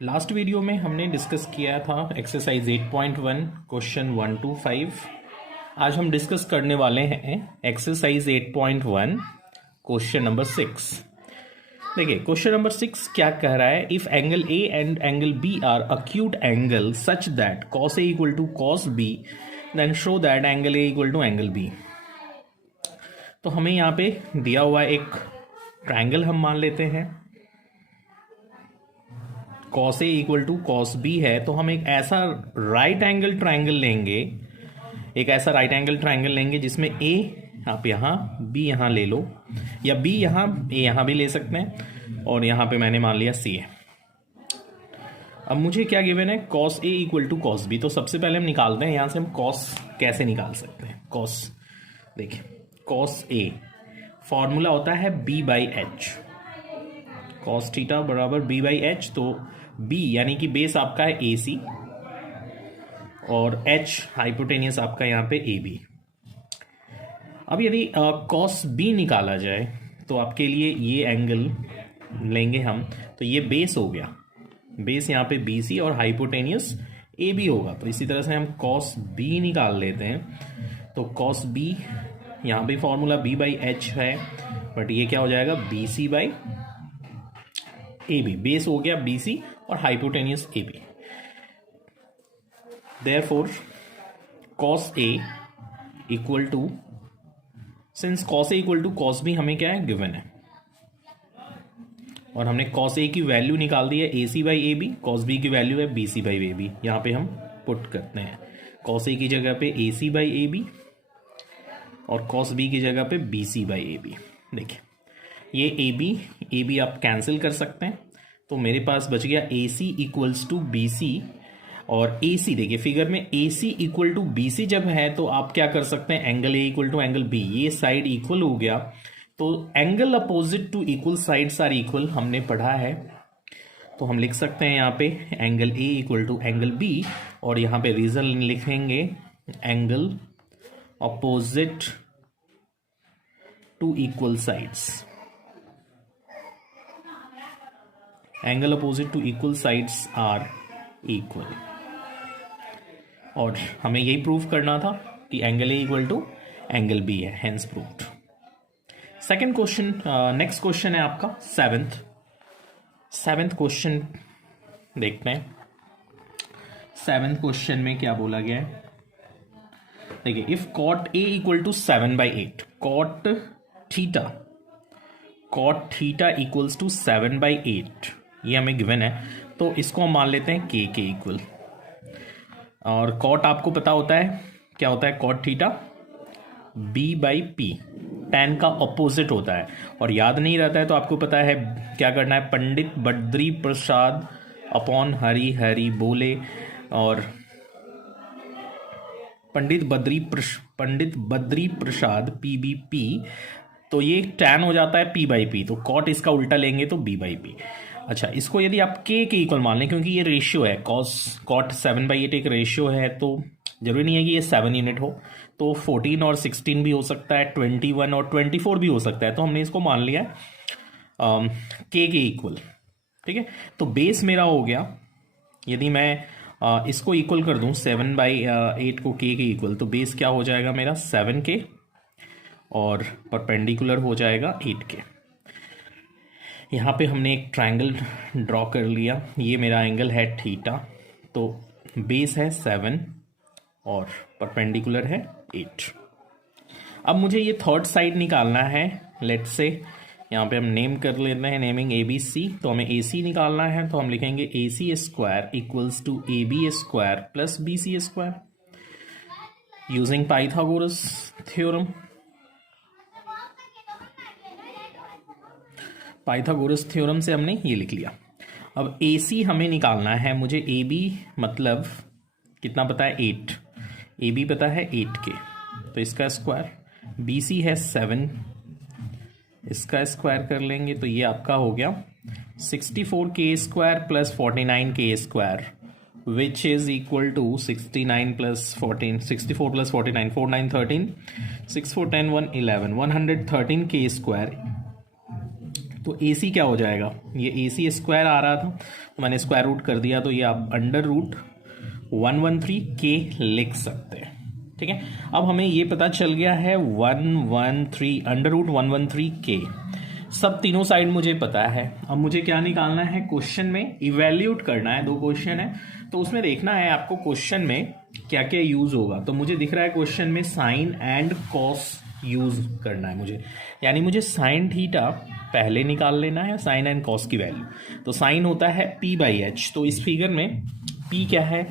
Last video में हमने discuss किया था एक्सरसाइज 8.1 क्वेश्चन 1 to 5। आज हम डिस्कस करने वाले हैं एक्सरसाइज 8.1 क्वेश्चन नंबर 6। देखिए क्वेश्चन नंबर 6 क्या कह रहा है, if angle A and angle B are acute angle such that cos A equal to cos B then show that angle A equal to angle B. तो हमें यहाँ पे दिया हुआ एक ट्रायंगल हम मान लेते हैं, cos A equal to cos B है, तो हम एक ऐसा राइट एंगल ट्रायंगल लेंगे, जिसमें ए आप यहाँ बी यहाँ ले लो, या बी यहाँ ए यहाँ भी ले सकते हैं, और यहाँ पे मैंने मान लिया सी है। अब मुझे क्या गिवन है, cos A equal to cos B. तो सबसे पहले हम निकालते हैं यहाँ से हम कॉस कैसे निकाल सकते हैं। कॉस देखिए, कॉस ए फॉर्मूला होता है B by H, cos theta बराबर बी बाई एच। तो बी यानी कि बेस आपका है ए सी और एच हाइपोटेनियस आपका यहाँ पे ए बी। अब यदि कॉस बी निकाला जाए तो आपके लिए ये एंगल लेंगे हम, तो ये बेस हो गया, बेस यहाँ पे बी सी और हाइपोटेनियस ए बी होगा। तो इसी तरह से हम कॉस बी निकाल लेते हैं। तो कॉस बी यहाँ पे फॉर्मूला बी बाई एच है, बट ये क्या हो जाएगा B C by A B. Base हो गया बी सी और hypotenuse A B. Therefore cos A equal to, since cos A equal to cos B हमें क्या है गिवन है, और हमने कॉस ए की वैल्यू निकाल दी है A C by A B, cos B की वैल्यू है B C by A B. यहाँ पे हम पुट करते हैं कॉस ए की जगह पे A C by A B और कॉस बी की जगह पे B C by A B. देखिए ये ए बी आप कैंसिल कर सकते हैं, तो मेरे पास बच गया A C equals to B C. और ए सी देखिए फिगर में A C equal to B C जब है तो आप क्या कर सकते हैं, angle A equal to angle B, ये साइड इक्वल हो गया, तो angle opposite to equal sides are equal हमने पढ़ा है। तो हम लिख सकते हैं यहाँ पे angle A equal to angle B, और यहाँ पे रीजन लिखेंगे angle opposite to equal sides, angle opposite to equal sides are equal. और हमें यही प्रूव करना था कि angle A equal to angle B है, hence proved. Second question, next question है आपका सेवेंथ क्वेश्चन देखते हैं। सेवेंथ क्वेश्चन में क्या बोला गया है, देखिए if cot A equal to 7/8, cot theta equals to 7/8, ये हमें गिवन है। तो इसको हम मान लेते हैं के इक्वल, और कॉट आपको पता होता है क्या होता है, cot theta B by P, tan का ऑपोजिट होता है। और याद नहीं रहता है तो आपको पता है क्या करना है, पंडित बद्री प्रसाद अपॉन हरि हरि बोले, और Pandit Badri Prasad P B P, तो ये टैन हो जाता है पी बाई पी, तो कॉट इसका उल्टा लेंगे तो बी बाई पी। अच्छा, इसको यदि आप के इक्वल मान लें, क्योंकि ये रेशियो है, कॉट 7/8 एक रेशियो है, तो जरूरी नहीं है कि ये 7 यूनिट हो, तो 14 और 16 भी हो सकता है, 21 और 24 भी हो सकता है। तो हमने इसको मान लिया के इक्वल, ठीक है। तो बेस मेरा हो गया, यदि मैं इसको इक्वल कर दूं 7/8 को के इक्वल, तो बेस क्या हो जाएगा मेरा 7K, और परपेंडिकुलर हो जाएगा 8K। यहाँ पे हमने एक ट्रायंगल ड्रॉ कर लिया, ये मेरा एंगल है थीटा, तो बेस है 7 और परपेंडिकुलर है 8। अब मुझे ये थर्ड साइड निकालना है, लेट्स से यहाँ पे हम नेम कर लेते हैं, नेमिंग ए बी सी। तो हमें ए सी निकालना है, तो हम लिखेंगे A C square equals to A B square plus B C square using Pythagoras theorem. Pythagoras theorem से हमने ये लिख लिया। अब ए सी हमें निकालना है, मुझे ए बी मतलब कितना पता है 8, ए बी पता है 8K, तो इसका स्क्वायर, बी सी है 7, इसका स्क्वायर कर लेंगे, तो ये आपका हो गया 64K square plus 49K square, which is equal to 69 plus 14, 64 plus 49, 4 9 13, 6 4 10 1 11, 113K square तो ए सी क्या हो जाएगा, ये ए सी स्क्वायर आ रहा था तो मैंने स्क्वायर रूट कर दिया, तो ये आप अंडर रूट 113 के लिख सकते हैं। ठीक है, अब हमें ये पता चल गया है 113 अंडर रूट 113 के, सब तीनों साइड मुझे पता है। अब मुझे क्या निकालना है, क्वेश्चन में इवैल्यूएट करना है। 2 क्वेश्चन है तो उसमें देखना है आपको क्वेश्चन में क्या क्या यूज होगा। तो मुझे दिख रहा है क्वेश्चन में साइन एंड कॉस यूज करना है मुझे, यानी मुझे साइन थीटा पहले निकाल लेना है, साइन एंड कॉस की वैल्यू। तो साइन होता है p/h, तो इस फिगर में p क्या है,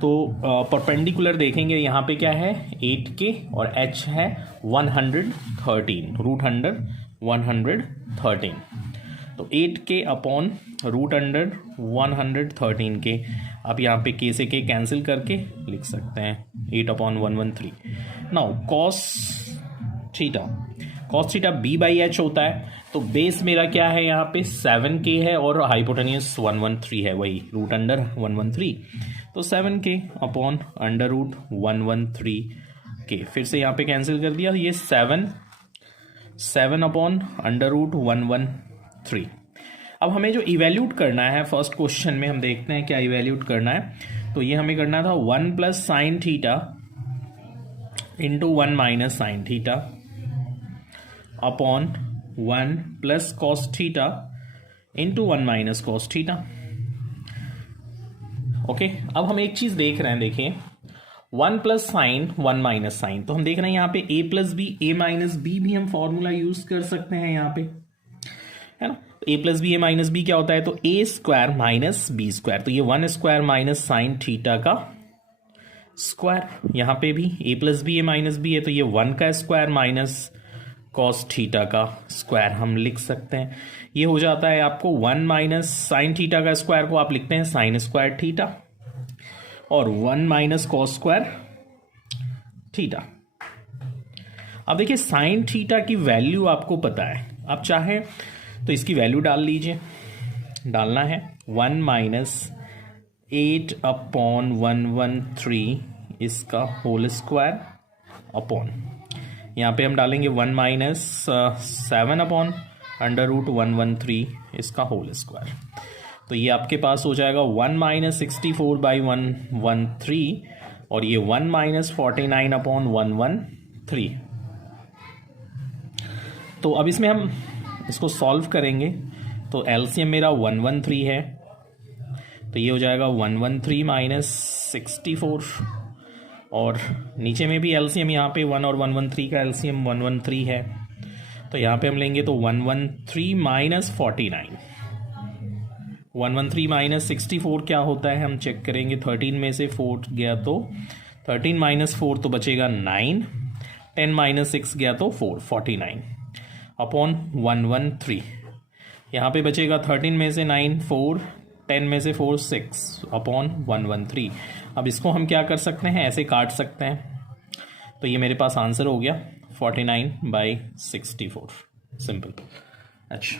तो परपेंडिकुलर देखेंगे यहाँ पे क्या है 8k और h है 113 रूट अंडर 113, तो 8k अपॉन रूट अंडर 113 के। आप यहाँ पे k से k कैंसिल करके लिख सकते हैं 8/113। नाउ कॉस थीटा b/h होता है, तो बेस मेरा क्या है यहाँ पे 7k है और हाइपोटेन्यूस 113 है, वही रूट अंडर 113, तो 7k upon under root 113k। फिर से यहाँ पे कैंसिल कर दिया, ये 7 अपॉन अंडर रूट 113। अब हमें जो इवैल्यूट करना है फर्स्ट क्वेश्चन में, हम देखते हैं क्या इवैल्यूट करना है। तो ये हमें करना था 1 plus sine theta into 1 minus sine theta upon 1 plus cos theta into 1 minus cos theta. Okay, अब हम एक चीज देख रहे हैं, देखिए 1 प्लस साइन 1 माइनस साइन, तो हम देख रहे हैं यहाँ पे a plus B a minus B भी हम फॉर्मूला यूज कर सकते हैं यहाँ पे, है ना। a plus B a minus B क्या होता है, तो a square minus B square, तो ये 1 स्क्वायर माइनस साइन थीटा का स्क्वायर। यहाँ पे भी a plus B a minus B है, तो ये 1 का स्क्वायर माइनस कॉस थीटा का स्क्वायर हम लिख सकते हैं। ये हो जाता है आपको 1 माइनस साइन थीटा का स्क्वायर को आप लिखते हैं साइन स्क्वायर थीटा, और 1 माइनस कॉस स्क्वायर थीटा। अब देखिए साइन थीटा की वैल्यू आपको पता है, आप चाहे तो इसकी वैल्यू डाल लीजिए, डालना है 1 माइनस 8/113 इसका होल स्क्वायर अपॉन, यहाँ पे हम डालेंगे 1 माइनस 7 अपॉन अंडर रूट 113 इसका होल स्क्वायर। तो ये आपके पास हो जाएगा 1 माइनस 64/113 और ये 1 माइनस 49/113। तो अब इसमें हम इसको सॉल्व करेंगे, तो एलसीएम मेरा 113 है, तो ये हो जाएगा 113 माइनस 64, और नीचे में भी एलसीएम यहाँ पे 1 और 113 का एलसीएम 113 है, तो यहाँ पे हम लेंगे तो 113 माइनस 49, 113 माइनस 64 क्या होता है हम चेक करेंगे। 13 में से 4 गया तो 13 माइनस 4 तो बचेगा 9, 10 माइनस 6 गया तो 4, 49 अपॉन 113। यहाँ पे बचेगा 13 में से 9 4, 10 में से 4 6 अपॉन 113। अब इसको हम क्या कर सकते हैं, ऐसे काट सकते हैं, तो ये मेरे पास आंसर हो गया 49/64, सिंपल। अच्छा,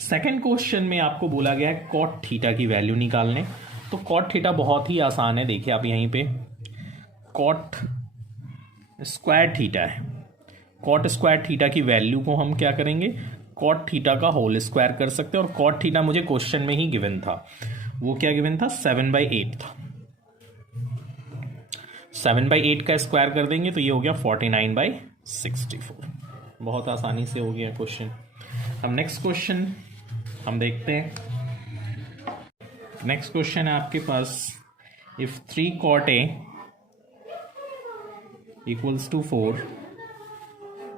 सेकंड क्वेश्चन में आपको बोला गया है कॉट थीटा की वैल्यू निकालने। तो कॉट थीटा बहुत ही आसान है, देखिए आप यहीं पे कॉट स्क्वायर थीटा है, कॉट स्क्वायर थीटा की वैल्यू को हम क्या करेंगे, कॉट थीटा का होल स्क्वायर कर सकते हैं। और कॉट थीटा मुझे क्वेश्चन में ही गिवन था, वो क्या गिवन था 7/8 था, 7/8 का स्क्वायर कर देंगे तो ये हो गया 49/64। बहुत आसानी से हो गया क्वेश्चन। अब नेक्स्ट क्वेश्चन हम देखते हैं। नेक्स्ट क्वेश्चन है आपके पास, if 3 cot A equals to 4,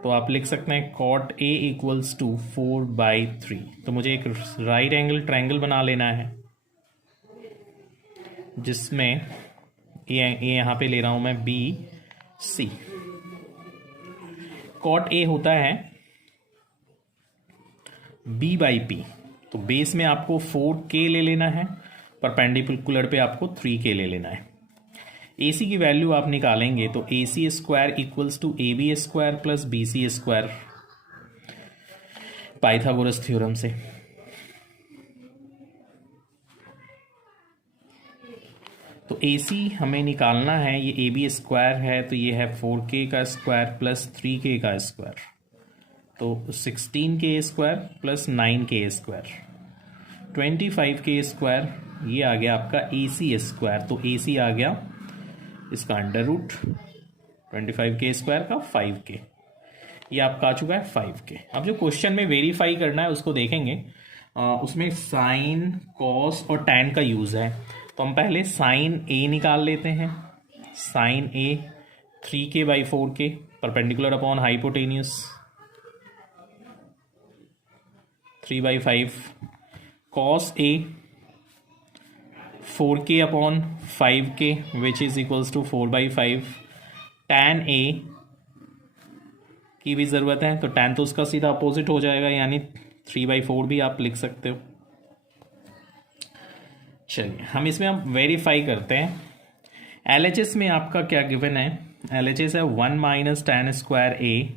तो आप लिख सकते हैं cot A इक्वल्स टू 4/3। तो मुझे एक राइट एंगल ट्रायंगल बना लेना है, जिसमें ये यहाँ पे ले रहा हूं मैं BC। cot A होता है B/P, तो बेस में आपको 4K ले लेना है, परपेंडिकुलर पे आपको 3K ले लेना है। AC की वैल्यू आप निकालेंगे तो AC square equals to AB square plus BC square, Pythagoras theorem से। तो AC हमें निकालना है, ये AB स्क्वायर है तो ये है 4K का स्क्वायर प्लस 3K का स्क्वायर, तो 16k² प्लस 9k², 25k², ये आ गया आपका AC²। तो AC आ गया इसका अंडर रूट 25k² का 5k, ये आपका आ चुका है 5k। अब जो क्वेश्चन में वेरीफाई करना है उसको देखेंगे। उसमें साइन, कॉस और टैन का यूज़ है। तो हम पहले साइन ए निकाल लेते हैं। Sine A 3k/4k perpendicular upon hypotenuse 3/5, cos A 4k/5k which is equals to 4/5, tan A की भी ज़रूरत है तो टैन तो उसका सीधा अपोजिट हो जाएगा, यानी 3/4 भी आप लिख सकते हो। चलिए हम इसमें अब वेरीफाई करते हैं। LHS में आपका क्या गिवन है? LHS है 1 - tan² A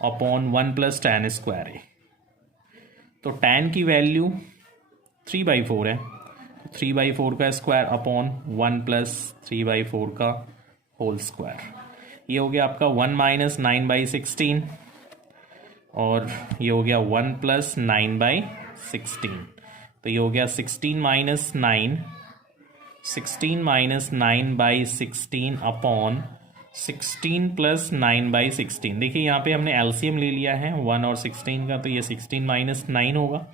upon 1 + tan² A। तो tan की वैल्यू 3/4 है, 3/4 का स्क्वायर अपॉन 1 + 3/4 का होल स्क्वायर। ये हो गया आपका 1 - 9/16 और ये हो गया 1 + 9/16। तो ये हो गया 16 - 9, 16 - 9/16 अपॉन 16 + 9/16। देखिए यहाँ पे हमने एलसीएम ले लिया है 1 और 16 का, तो ये 16 - 9 होगा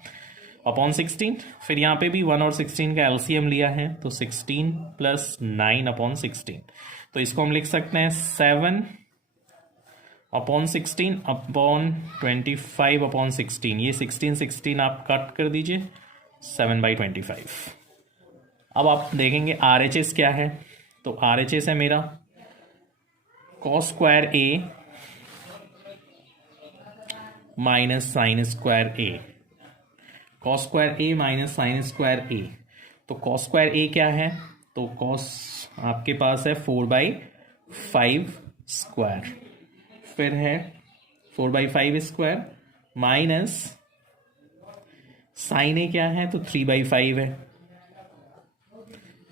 अपॉन 16। फिर यहाँ पे भी 1 और 16 का एलसीएम लिया है तो 16 + 9 अपॉन 16। तो इसको हम लिख सकते हैं 7 अपॉन 16 अपॉन 25 अपॉन 16। ये 16 आप कट कर दीजिए, 7/25। अब आप देखेंगे RHS क्या है। तो RHS है मेरा cos² A minus sin² A, cos² A minus sin² A। तो cos² A क्या है? तो cos आपके पास है 4/5², फिर है 4/5² माइनस sin A क्या है? तो 3/5 है।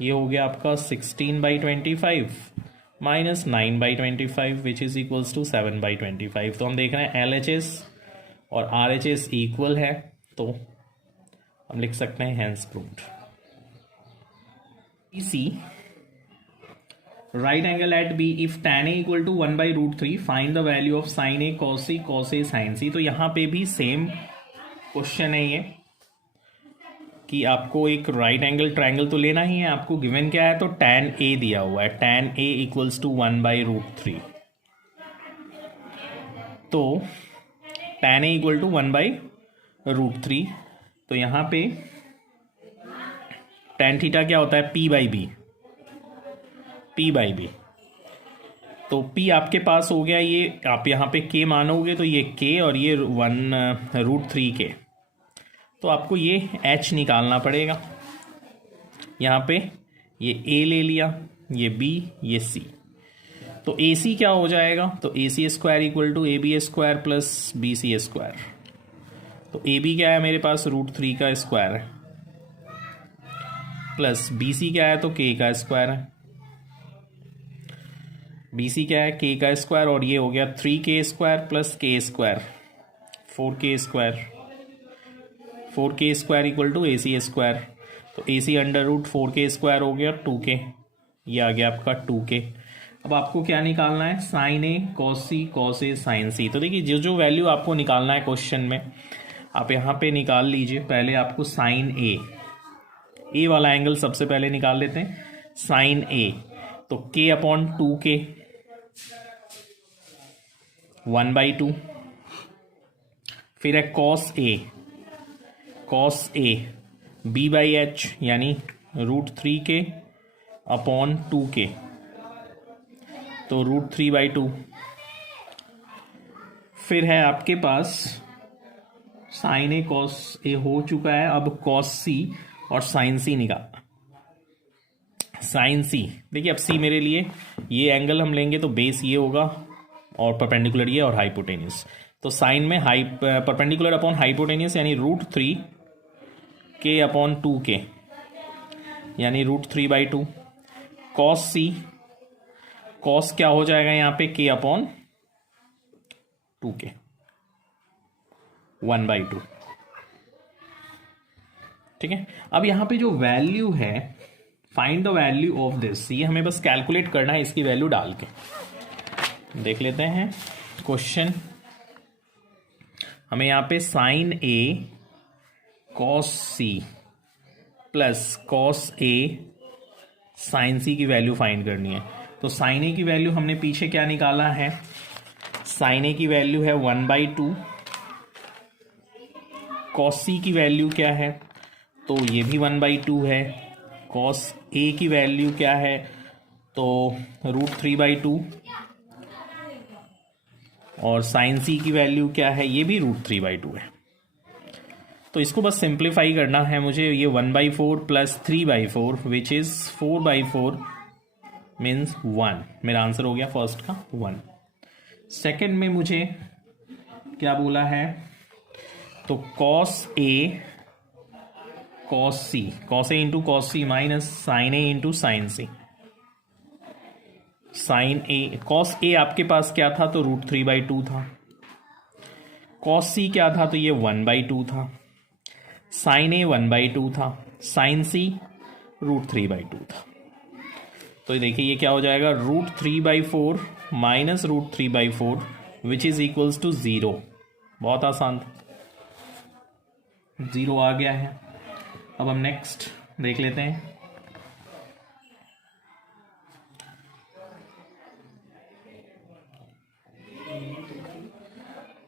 ये हो गया आपका 16/25 minus 9/25 which is equals to 7/25। तो हम देख रहे हैं LHS और RHS इक्वल है, तो हम लिख सकते हैं hence proved. C right angle at B if tan A = 1/√3 find the value of sin A cos C cos A sin C। तो यहाँ पे भी सेम क्वेश्चन है ये कि आपको एक राइट एंगल ट्रायंगल तो लेना ही है। आपको गिवन क्या है? तो tan A दिया हुआ है, tan A = 1/√3। तो tan A = 1/√3। तो यहाँ पे tan थीटा क्या होता है? P/B, P/B। तो P आपके पास हो गया, ये आप यहाँ पे K मानोगे तो ये K और ये 1/√3K। तो आपको ये H निकालना पड़ेगा। यहाँ पे ये A ले लिया, ये B, ये C। तो AC क्या हो जाएगा? तो AC² = AB² प्लस BC²। तो AB क्या है मेरे पास? √3 का स्क्वायर है, प्लस BC क्या है? तो K का स्क्वायर है। BC क्या है? K का स्क्वायर, और ये हो गया 3k² plus k², 4k²। 4k² = AC²। तो AC √4k² हो गया 2k, ये आ गया आपका 2k। अब आपको क्या निकालना है? sin A cos C cos A sin C। तो देखिए जो जो वैल्यू आपको निकालना है क्वेश्चन में आप यहाँ पे निकाल लीजिए। पहले आपको sin A वाला एंगल सबसे पहले निकाल लेते हैं। sin A तो k/2k 1/2, फिर है cos A B/H यानी √3k अपॉन 2k, तो √3/2। फिर है आपके पास sin A cos A हो चुका है, अब cos C और sin C निकालना। sin C देखिए, अब C मेरे लिए ये एंगल हम लेंगे तो बेस ये होगा और परपेंडिकुलर ये और हाइपोटेन्यूस। तो साइन में परपेंडिकुलर अपॉन हाइपोटेन्यूस यानी √3k/2k यानी √3/2। cos C, cos क्या हो जाएगा यहाँ पे? k/2k। 1/2। ठीक है, अब यहाँ पे जो वैल्यू है, find the value of this, ये हमें बस कैलकुलेट करना है इसकी वैल्यू डाल के। देख लेते हैं क्वेश्चन। हमें यहाँ पे sign A cos C plus cos A sign सी की वैल्यू फाइंड करनी है। तो साइन ए की वैल्यू हमने पीछे क्या निकाला है, साइन ए की वैल्यू है 1/2, कॉस सी की वैल्यू क्या है, तो ये भी 1/2 है, कॉस ए की वैल्यू क्या है, तो √3/2, और साइन सी की वैल्यू क्या है, ये भी √3/2 है। तो इसको बस सिंप्लीफाई करना है मुझे। ये 1/4 प्लस 3/4 विच इज 4/4 मीन्स 1। मेरा आंसर हो गया फर्स्ट का 1। सेकंड में मुझे क्या बोला है, तो cos A cos C, cos A into cos C minus sign A into sine C. Sign A, cos A आपके पास क्या था, तो √3/2 था, कॉस सी क्या था, तो ये 1/2 था, साइन ए 1/2 था, साइन सी √3/2 था। तो देखिए ये क्या हो जाएगा, √3/4 minus √3/4 which is equals to 0। बहुत आसान था, 0 आ गया है। अब हम नेक्स्ट देख लेते हैं।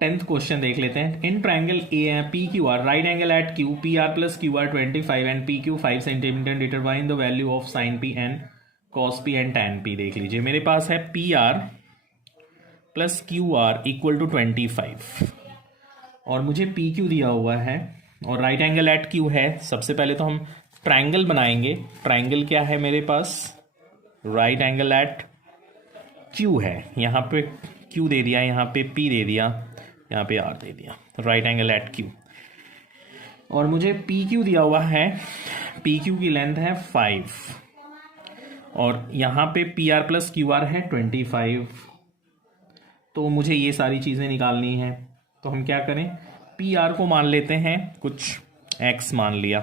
टेंथ क्वेश्चन देख लेते हैं। In triangle a P Q R right angle at Q, P R plus Q R 25 and P Q 5 centimetre, determine the value of sine P and cos P and tan P. देख लीजिए मेरे पास है P R plus Q R equal to 25 और मुझे P Q दिया हुआ है और राइट एंगल एट क्यू है। सबसे पहले तो हम ट्राइंगल बनाएंगे। ट्राइंगल क्या है मेरे पास, राइट एंगल एट क्यू है। यहाँ पे क्यू दे दिया, यहाँ पे पी दे दिया, यहाँ पे आर दे दिया, राइट एंगल एट क्यू। और मुझे पी क्यू दिया हुआ है, पी क्यू की लेंथ है 5 और यहाँ पे P R plus Q are है 25। तो मुझे ये सारी चीज़ें निकालनी है। तो हम क्या करें, पी आर को मान लेते हैं कुछ एक्स मान लिया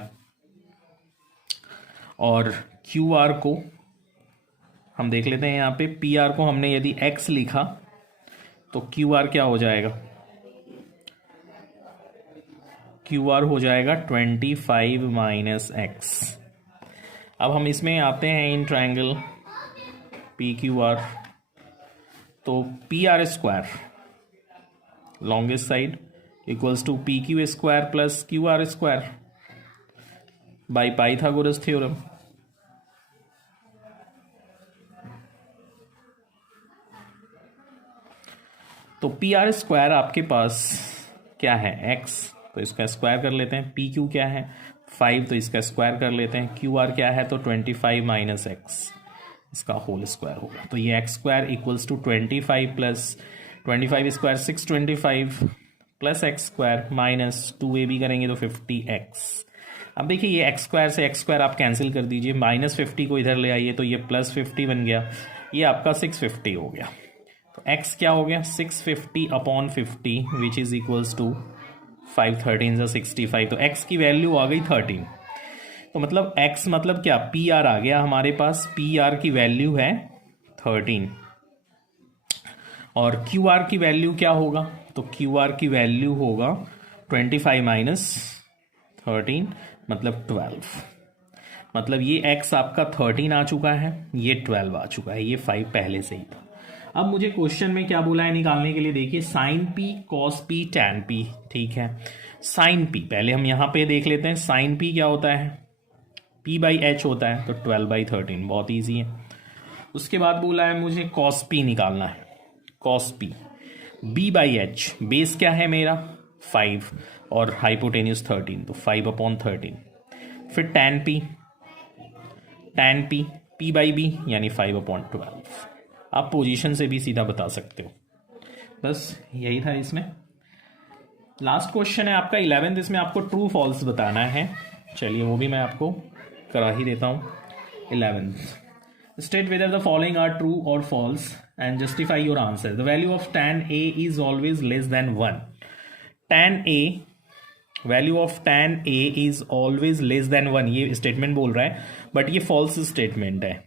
और क्यू आर को हम देख लेते हैं। यहाँ पे पी आर को हमने यदि एक्स लिखा तो क्यू आर क्या हो जाएगा, क्यू आर हो जाएगा 25 माइनस एक्स। अब हम इसमें आते हैं in triangle P Q R. तो P R square longest side equals to P Q square plus Q R square by Pythagoras theorem. तो पी आर स्क्वायर आपके पास क्या है, एक्स, तो इसका स्क्वायर कर लेते हैं। पी क्यू क्या है 5, तो इसका स्क्वायर कर लेते हैं। क्यू आर क्या है तो 25 माइनस एक्स, इसका होल स्क्वायर होगा। तो ये x square equals to 25 plus 25 square 625 plus x square minus 2ab करेंगे तो 50x। अब देखिए ये एक्स स्क्वायर से एक्स स्क्वायर आप कैंसिल कर दीजिए, माइनस 50 को इधर ले आइए तो ये प्लस 50 बन गया, ये आपका 650 हो गया। तो x क्या हो गया 650 upon 50 which is equals to 513 65। तो x की वैल्यू आ गई 13। तो मतलब x मतलब क्या, पी आर आ गया हमारे पास, पी आर की वैल्यू है 13 और क्यू आर की वैल्यू क्या होगा, तो क्यू आर की वैल्यू होगा 25 माइनस 13 मतलब 12। मतलब ये x आपका 13 आ चुका है, ये 12 आ चुका है, ये 5 पहले से ही था। अब मुझे क्वेश्चन में क्या बोला है निकालने के लिए, देखिए sine P cos P tan P. ठीक है, साइन पी पहले हम यहाँ पे देख लेते हैं। साइन पी क्या होता है, p बाई एच होता है, तो 12/13 बहुत ईजी है। उसके बाद बोला है मुझे कॉस पी निकालना है, cos P b by H, base क्या है मेरा 5 और हाइपोटेन्यूस 13, तो 5/13। फिर tan P, tan P p by B यानी 5/12। आप पोजीशन से भी सीधा बता सकते हो। बस यही था इसमें। लास्ट क्वेश्चन है आपका 11th, इसमें आपको ट्रू फॉल्स बताना है। चलिए वो भी मैं आपको करा ही देता हूँ। 11th, state whether the following are true और false and justify your answer. The value of tan a is always less than 1। tan a, value of tan a is always less than 1, ये statement बोल रहा है, but ये false statement है,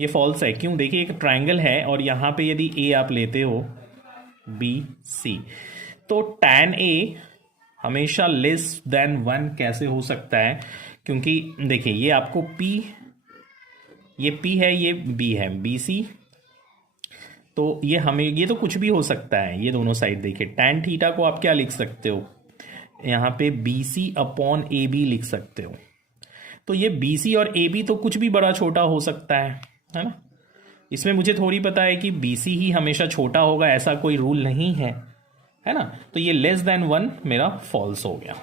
ये false है। क्यों? देखिए एक ट्राइंगल है और यहाँ पे यदि a आप लेते हो बी सी, तो tan a हमेशा लेस देन 1 कैसे हो सकता है? क्योंकि देखिए ये आपको p, ये p है, ये b है, बी सी, तो ये हमें, ये तो कुछ भी हो सकता है, ये दोनों साइड देखिए। tan थीटा को आप क्या लिख सकते हो? यहाँ पे B C upon A B लिख सकते हो। तो ये बी सी और ए बी तो कुछ भी बड़ा छोटा हो सकता है ना? इसमें मुझे थोड़ी पता है कि बी सी ही हमेशा छोटा होगा, ऐसा कोई रूल नहीं है ना? तो ये लेस देन 1 मेरा फॉल्स हो गया,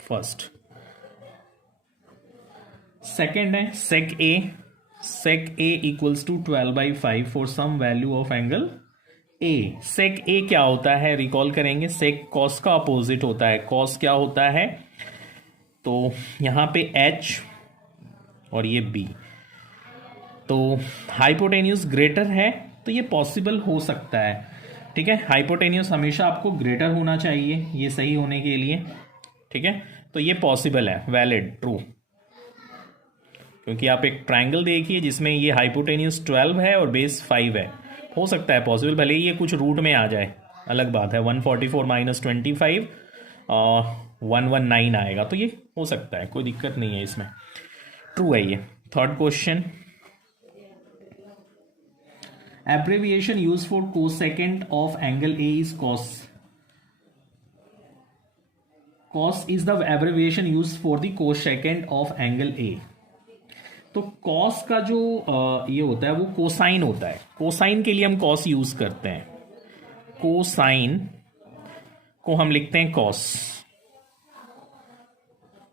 फर्स्ट। सेकेंड है sec a equals to 12/5 for some value of angle a। sec a क्या होता है? रिकॉल करेंगे, sec cos का अपोजिट होता है। cos क्या होता है? तो यहां पे h और ये b, तो हाइपोटेन्यूस ग्रेटर है, तो ये पॉसिबल हो सकता है। ठीक है, हाइपोटेन्यूस हमेशा आपको ग्रेटर होना चाहिए ये सही होने के लिए। ठीक है, तो ये पॉसिबल है, वैलिड, ट्रू, क्योंकि आप एक ट्राइंगल देखिए जिसमें ये हाइपोटेन्यूस 12 है और बेस 5 है, हो सकता है पॉसिबल, भले ही ये कुछ रूट में आ जाए, अलग बात है। 144 माइनस 25 119 आएगा, तो ये हो सकता है, कोई दिक्कत नहीं है इसमें, ट्रू है ये। Third question, एब्रेविएशन use for cosecant of angle A is cos. Cos is the एब्रेविएशन use for the cosecant of angle A. तो कॉस का जो ये होता है वो कोसाइन होता है। कोसाइन के लिए हम कॉस यूज करते हैं, कोसाइन को हम लिखते हैं कॉस,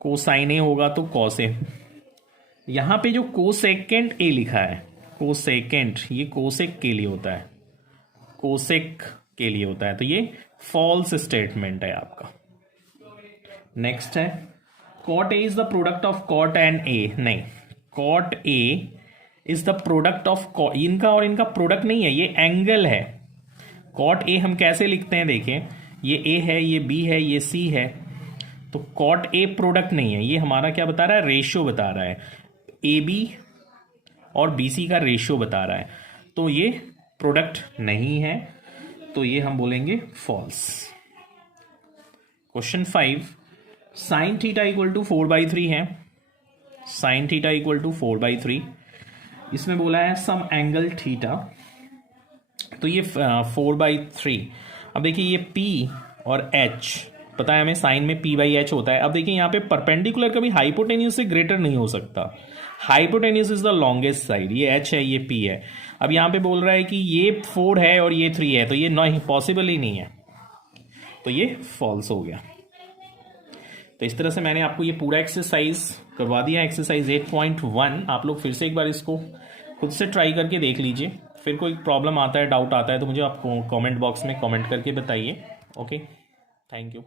कोसाइन ए होगा तो कॉस ए। यहां पे जो कोसेकेंट ए लिखा है, कोसेकेंट, ये कोसेक के लिए होता है, कोसेक के लिए होता है, तो ये फॉल्स स्टेटमेंट है आपका। नेक्स्ट है cot A is the product of cot and A. नहीं, cot A is the product of, इनका और इनका प्रोडक्ट नहीं है, ये एंगल है। कॉट ए हम कैसे लिखते हैं? देखिए ये ए है, ये बी है, ये सी है, तो कॉट ए प्रोडक्ट नहीं है, ये हमारा क्या बता रहा है? रेशियो बता रहा है, ए बी और बी सी का रेशियो बता रहा है, तो ये प्रोडक्ट नहीं है, तो ये हम बोलेंगे false. Question 5, sine theta equal to 4/3 है, साइन थीटा इक्वल टू 4/3, इसमें बोला है सम एंगल थीटा, तो ये 4/3। अब देखिए ये P और H पता है हमें, साइन में P/H होता है। अब देखिए यहाँ पे परपेंडिकुलर कभी हाइपोटेन्यूस से ग्रेटर नहीं हो सकता, hypotenuse is the longest side, ये H है, ये P है। अब यहाँ पे बोल रहा है कि ये 4 है और ये 3 है, तो ये नहीं, पॉसिबल ही नहीं है, तो ये फॉल्स हो गया। तो इस तरह से मैंने आपको ये पूरा एक्सरसाइज करवा दिया, एक्सरसाइज 8.1। आप लोग फिर से एक बार इसको खुद से ट्राई करके देख लीजिए, फिर कोई प्रॉब्लम आता है, डाउट आता है, तो मुझे आप कमेंट बॉक्स में कमेंट करके बताइए। Okay, thank you.